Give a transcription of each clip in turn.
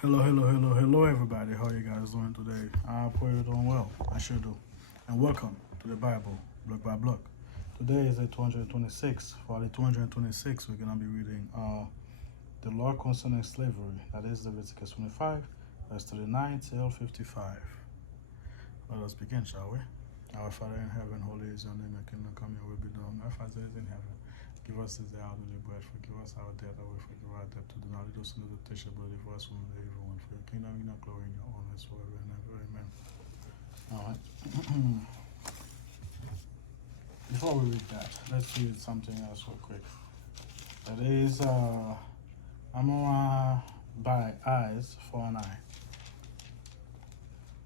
Hello, everybody. How you guys doing today? I pray you're doing well. I sure do. And welcome to the Bible, block by block. Today is the 226. For the 226, we're gonna be reading the law concerning slavery. That is Leviticus 25, verse 39 till 55. Let us begin, shall we? Our Father in heaven, holy is your name. Your kingdom come, your will be done. Our Father is in heaven. Give us this day our daily bread. Forgive us our debt, that we forgive our debt. To do not lead us into temptation, but deliver us from the evil one. For your kingdom, your glory, and your honor is forever and ever. Amen. All right. Before we read that, let's read something else real quick. That is Amora by eyes for an eye.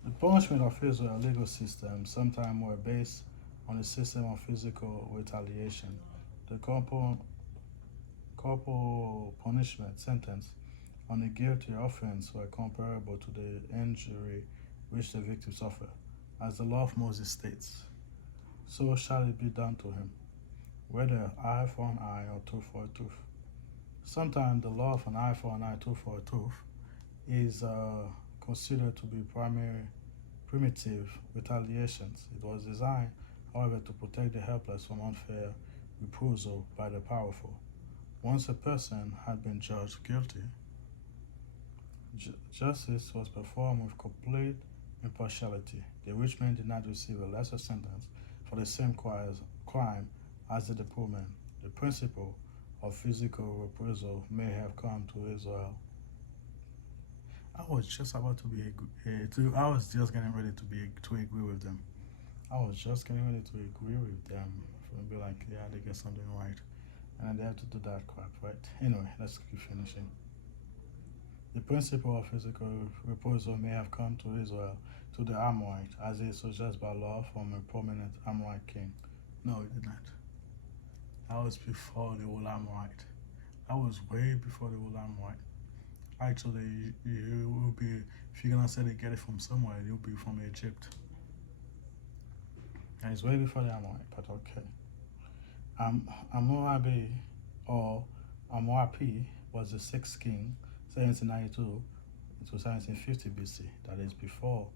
The punishment of Israel's legal system sometimes were based on a system of physical retaliation. The corporal punishment sentence on a guilty offense were comparable to the injury which the victim suffered. As the law of Moses states, so shall it be done to him, whether eye for an eye or tooth for a tooth. Sometimes the law of an eye for an eye, tooth for a tooth is considered to be primitive retaliations. It was designed, however, to protect the helpless from unfair reprisal by the powerful. Once a person had been judged guilty, justice was performed with complete impartiality. The rich man did not receive a lesser sentence for the same crime as did the poor man. The principle of physical reprisal may have come to Israel. I was just about to I was just getting ready to agree with them. I was just getting ready to agree with them. And be like, yeah, they get something right. And they have to do that crap, right? Anyway, let's keep finishing. The principle of physical reprisal may have come to Israel, to the Amorite, as is suggested by law from a prominent Amorite king. No, it did not. That was before the whole Amorite. That was way before the whole Amorite. Actually, it will be, if you're gonna say they get it from somewhere, it will be from Egypt. And it's way before the Amorite, but okay. Hammurabi or Hammurabi was the sixth king, 1792 to 1750 BC. That is before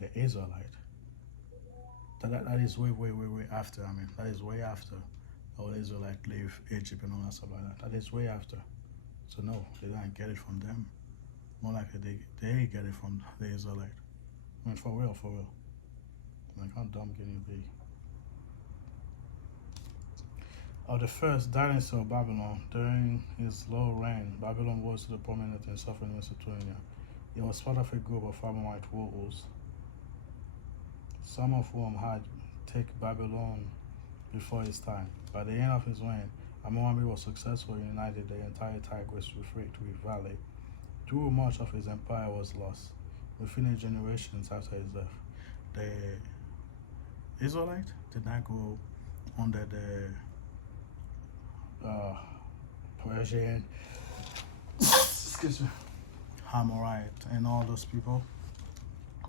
the Israelite. That is way after. That is way after all Israelite leave Egypt and all that stuff like that. That is way after. So no, they didn't get it from them. More likely they get it from the Israelite. For real. Like, how dumb can you be? Of the first dynasty of Babylon, during his long reign, Babylon rose to the prominent in southern Mesopotamia. It was part of a group of Amorite rulers, some of whom had taken Babylon before his time. By the end of his reign, Hammurabi was successful in uniting the entire Tigris Euphrates Valley. Too much of his empire was lost within generations after his death. The Israelite did not go under the Persian, excuse me, Hamorite, and all those people.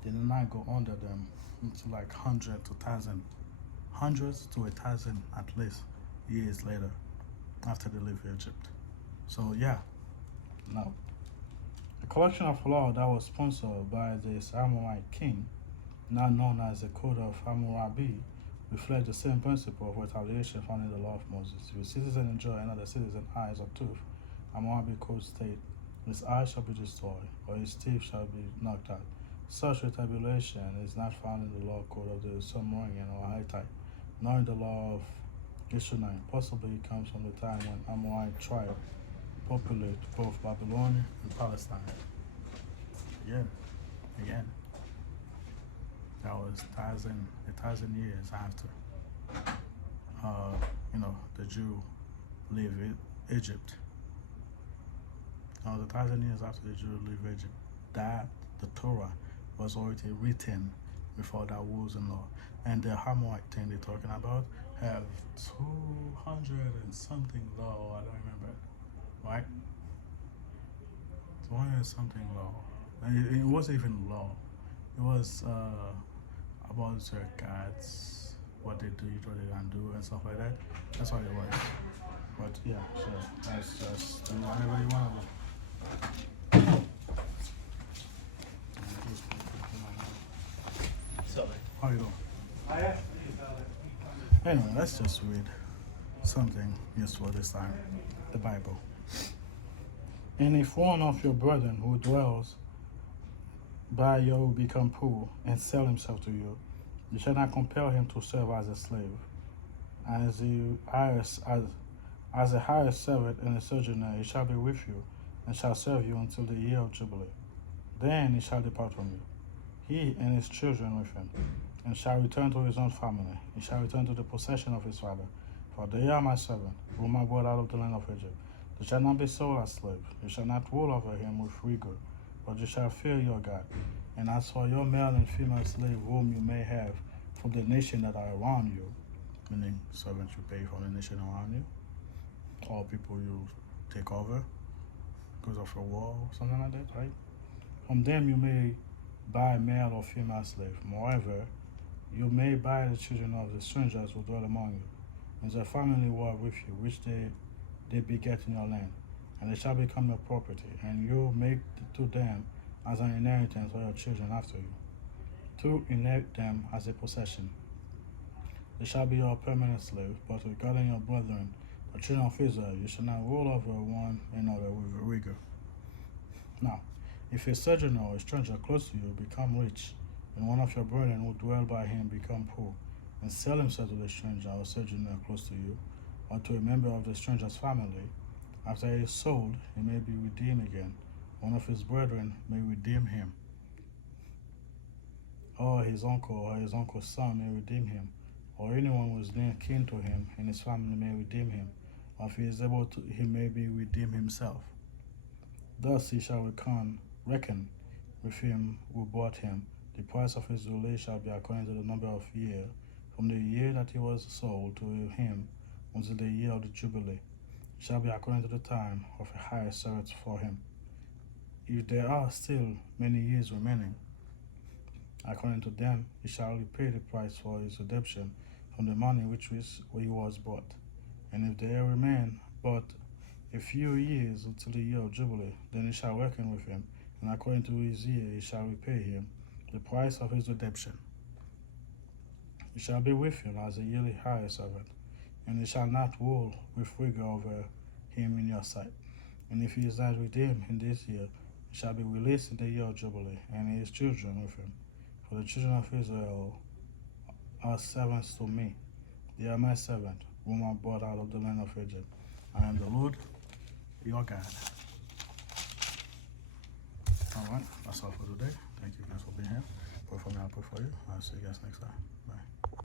They did not go under them until like hundreds to 1,000 at least years later, after they leave Egypt. So yeah, now the collection of law that was sponsored by this Amorite king, now known as the Code of Hammurabi, reflect the same principle of retaliation found in the law of Moses. If a citizen enjoy another citizen's eyes or tooth, Hammurabi code state, his eye shall be destroyed, or his teeth shall be knocked out. Such retaliation is not found in the law code of the Sumerian or Hittite, nor in the law of Geshonite. Possibly it comes from the time when Amorite tribe populated both Babylon and Palestine. Again. That was a thousand years after, the Jew leave Egypt. That was 1,000 years after the Jew leave Egypt. That the Torah was already written before that rules and law. And the Hamorite thing they're talking about have 200 and something law. I don't remember, right? 200 and something law. And it wasn't even law. It was about their gods, what they do, what they don't do, and stuff like that. That's what it was. But yeah, so that's just do whatever you want to do. How you doing? Anyway, let's just read something useful this time. The Bible. And if one of your brethren who dwells by you will become poor and sell himself to you, you shall not compel him to serve as a slave, as a hired servant and a sojourner. He shall be with you and shall serve you until the year of Jubilee. Then he shall depart from you, he and his children with him, and shall return to his own family. He shall return to the possession of his father. For they are my servant, whom I brought out of the land of Egypt. They shall not be sold as slaves. You shall not rule over him with rigor, but you shall fear your God. And as for your male and female slave whom you may have from the nation that are around you, meaning servants you pay from the nation around you, or people you take over because of a war or something like that, right? From them you may buy male or female slave. Moreover, you may buy the children of the strangers who dwell among you, and their family who are with you, which they beget in your land, and they shall become your property, and you make to them as an inheritance for your children after you, to inherit them as a possession. They shall be your permanent slave, but regarding your brethren, the children of Israel, you shall not rule over one another with rigor. Now, if a sojourner or a stranger close to you become rich, and one of your brethren who dwell by him become poor, and sell himself to the stranger or sojourner close to you, or to a member of the stranger's family, after he is sold, he may be redeemed again. One of his brethren may redeem him, or his uncle or his uncle's son may redeem him, or anyone who is near kin to him and his family may redeem him, or if he is able to, he may be redeemed himself. Thus he shall reckon with him who bought him. The price of his release shall be according to the number of years, from the year that he was sold to him until the year of the Jubilee. It shall be according to the time of a hire servant for him. If there are still many years remaining, according to them, he shall repay the price for his redemption from the money which he was bought. And if there remain but a few years until the year of Jubilee, then he shall reckon with him, and according to his year he shall repay him the price of his redemption. He shall be with him as a yearly hire servant, and he shall not rule with rigor over him in your sight. And if he is not redeemed in this year, he shall be released in the year of Jubilee, and his children with him. For the children of Israel are servants to me. They are my servant, whom I brought out of the land of Egypt. I am the Lord, your God. All right, that's all for today. Thank you guys for being here. Pray for me, I'll pray for you. I'll see you guys next time. Bye.